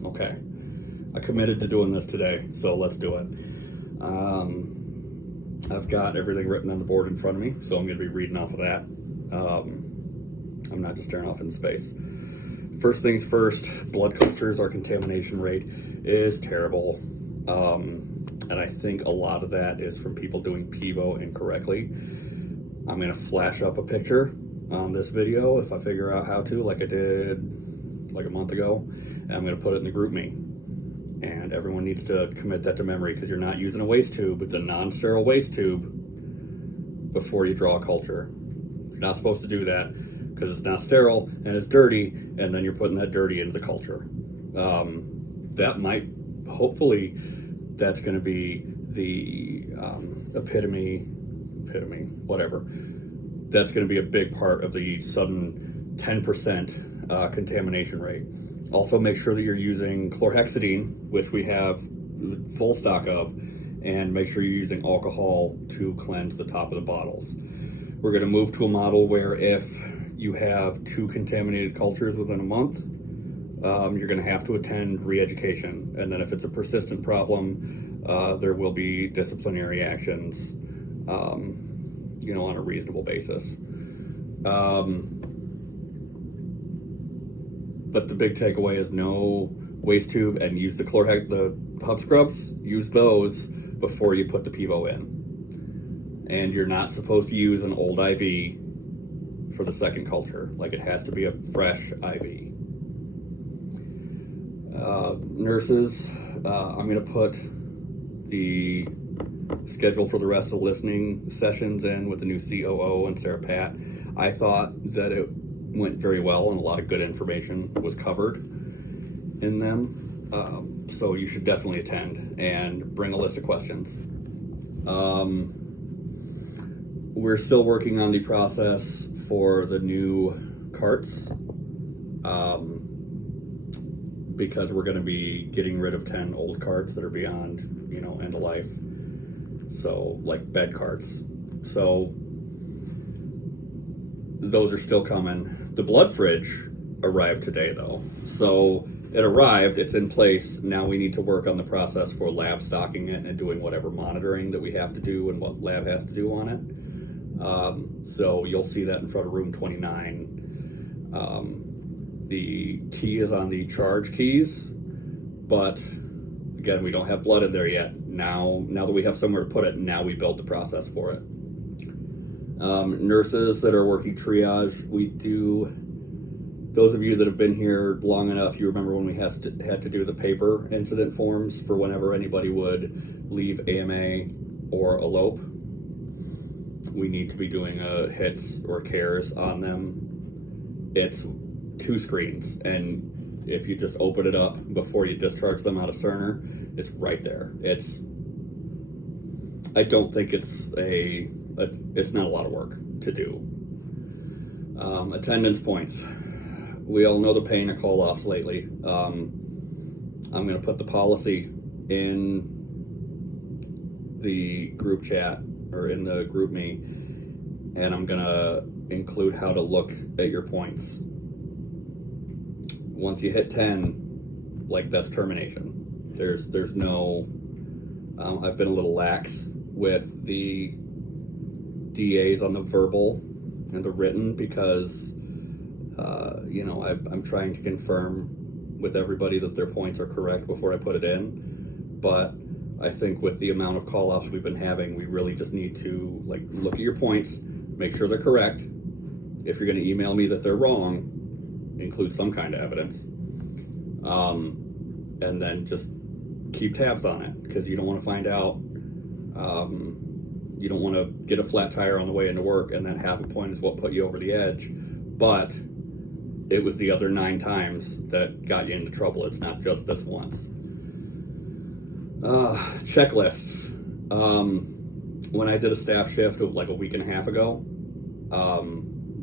Okay. I committed to doing this today, so let's do it. I've got everything written on the board in front of me, so I'm going to be reading off of that. I'm not just staring off into space. First things first, blood cultures, our contamination rate is terrible. And I think a lot of that is from people doing PIVO incorrectly. I'm going to flash up a picture on this video if I figure out how to, like I did like a month ago, and I'm going to put it in the group me. And everyone needs to commit that to memory, because you're not using a waste tube, it's a non-sterile waste tube before you draw a culture. You're not supposed to do that because it's not sterile and it's dirty, and then you're putting that dirty into the culture. That might, hopefully, that's going to be the epitome, whatever. That's going to be a big part of the sudden 10% contamination rate. Also, make sure that you're using chlorhexidine, which we have full stock of, and make sure you're using alcohol to cleanse the top of the bottles. We're going to move to a model where if you have 2 contaminated cultures within a month, you're going to have to attend re-education. And then if it's a persistent problem, there will be disciplinary actions, on a reasonable basis. But the big takeaway is no waste tube, and use the hub scrubs, use those before you put the PIVO in. And you're not supposed to use an old IV for the second culture. Like, it has to be a fresh IV. Nurses, I'm going to put the schedule for the rest of the listening sessions in with the new COO and Sarah Pat. I thought that it went very well, and a lot of good information was covered in them. So you should definitely attend and bring a list of questions. We're still working on the process for the new carts, because we're going to be getting rid of 10 old carts that are beyond, end of life. So, like bed carts. So those are still coming. The blood fridge arrived today, though. So it arrived, it's in place. Now we need to work on the process for lab stocking it and doing whatever monitoring that we have to do and what lab has to do on it. So you'll see that in front of room 29. The key is on the charge keys, but again, we don't have blood in there yet. Now that we have somewhere to put it, now we build the process for it. Nurses that are working triage, we do. Those of you that have been here long enough, you remember when we had to do the paper incident forms for whenever anybody would leave AMA or elope. We need to be doing hits or cares on them. It's 2 screens, and if you just open it up before you discharge them out of Cerner, it's right there. I don't think it's not a lot of work to do. Attendance points. We all know the pain of call-offs lately. I'm going to put the policy in the group chat or in the group me, and I'm going to include how to look at your points. Once you hit 10, that's termination. There's no. I've been a little lax with the DAs on the verbal and the written, because I'm trying to confirm with everybody that their points are correct before I put it in. But I think with the amount of call-offs we've been having, we really just need to look at your points, make sure they're correct. If you're going to email me that they're wrong, include some kind of evidence, and then just keep tabs on it, because you don't want to find out. You don't want to get a flat tire on the way into work, and then half a point is what put you over the edge, but it was the other 9 times that got you into trouble. It's not just this once. Checklists. When I did a staff shift of a week and a half ago,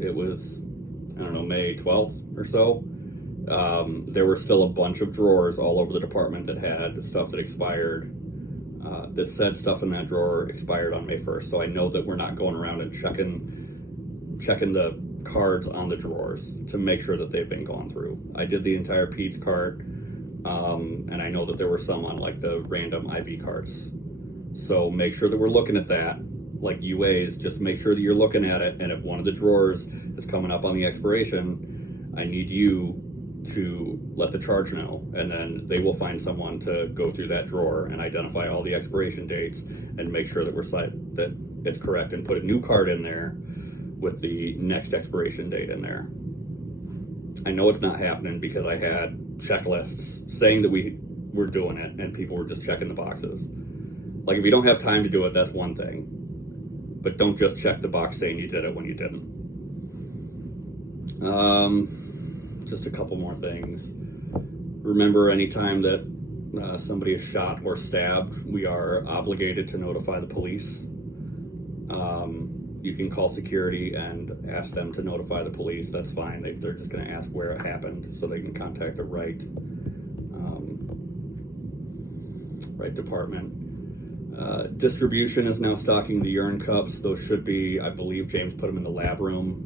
it was, May 12th or so. There were still a bunch of drawers all over the department that had stuff that expired, that said stuff in that drawer expired on May 1st. So I know that we're not going around and checking the cards on the drawers to make sure that they've been gone through. I did the entire Pete's cart. And I know that there were some on like the random IV cards. So make sure that we're looking at that. Like UAs, just make sure that you're looking at it. And if one of the drawers is coming up on the expiration, I need you to let the charge know, and then they will find someone to go through that drawer and identify all the expiration dates and make sure that that it's correct, and put a new card in there with the next expiration date in there. I know it's not happening because I had checklists saying that we were doing it and people were just checking the boxes. Like, if you don't have time to do it, that's one thing, but don't just check the box saying you did it when you didn't. Just a couple more things. Remember, anytime that somebody is shot or stabbed, we are obligated to notify the police. You can call security and ask them to notify the police. That's fine. They're just going to ask where it happened so they can contact the right department. Distribution is now stocking the urine cups. Those should be, I believe James put them in the lab room.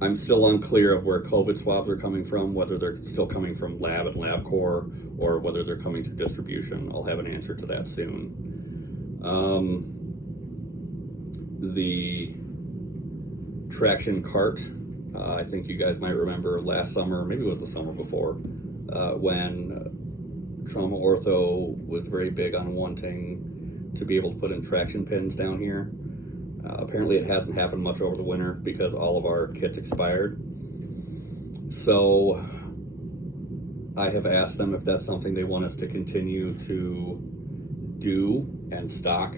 I'm still unclear of where COVID swabs are coming from, whether they're still coming from lab and LabCorp or whether they're coming through distribution. I'll have an answer to that soon. The traction cart, I think you guys might remember last summer, maybe it was the summer before, when Trauma Ortho was very big on wanting to be able to put in traction pins down here. Apparently it hasn't happened much over the winter because all of our kits expired. So I have asked them if that's something they want us to continue to do and stock,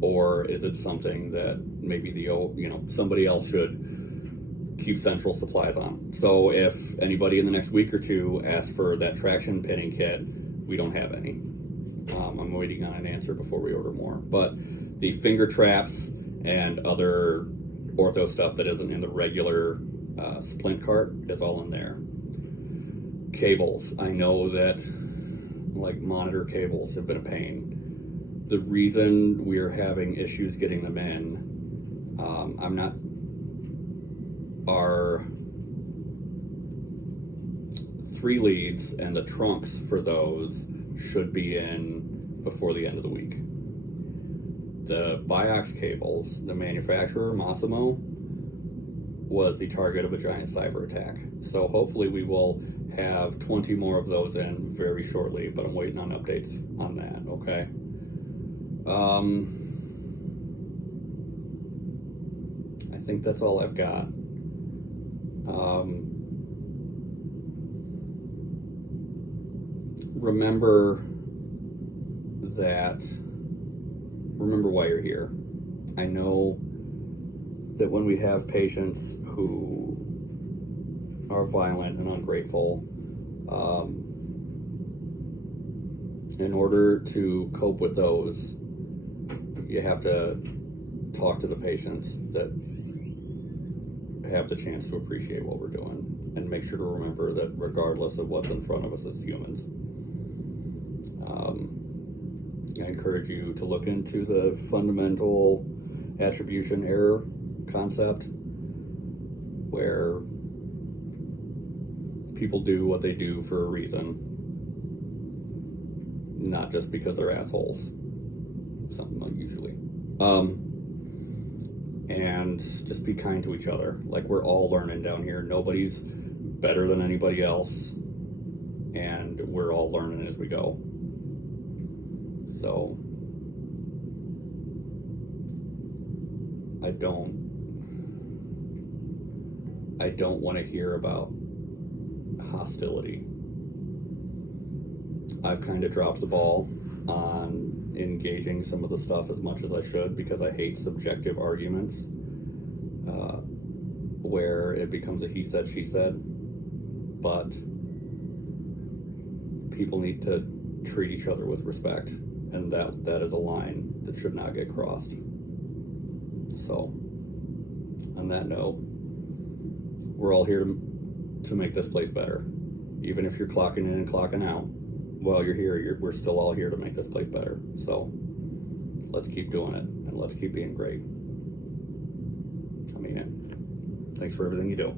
or is it something that maybe somebody else should keep Central supplies on. So if anybody in the next week or two asks for that traction pinning kit, we don't have any. I'm waiting on an answer before we order more. But the finger traps and other ortho stuff that isn't in the regular splint cart is all in there. Cables. I know that like monitor cables have been a pain. The reason we're having issues getting them in, our 3 leads and the trunks for those should be in before the end of the week. The Biox cables, the manufacturer, Massimo, was the target of a giant cyber attack. So hopefully we will have 20 more of those in very shortly, but I'm waiting on updates on that, okay? I think that's all I've got. Remember why you're here. I know that when we have patients who are violent and ungrateful, in order to cope with those, you have to talk to the patients that have the chance to appreciate what we're doing, and make sure to remember that regardless of what's in front of us as humans, I encourage you to look into the fundamental attribution error concept, where people do what they do for a reason, not just because they're assholes. Something like usually. And just be kind to each other. Like, we're all learning down here. Nobody's better than anybody else, and we're all learning as we go. So I don't want to hear about hostility. I've kind of dropped the ball on engaging some of the stuff as much as I should, because I hate subjective arguments where it becomes a he said, she said. But people need to treat each other with respect, and that is a line that should not get crossed. So on that note, we're all here to make this place better. Even if you're clocking in and clocking out, while you're here, we're still all here to make this place better. So let's keep doing it, and let's keep being great. I mean it. Thanks for everything you do.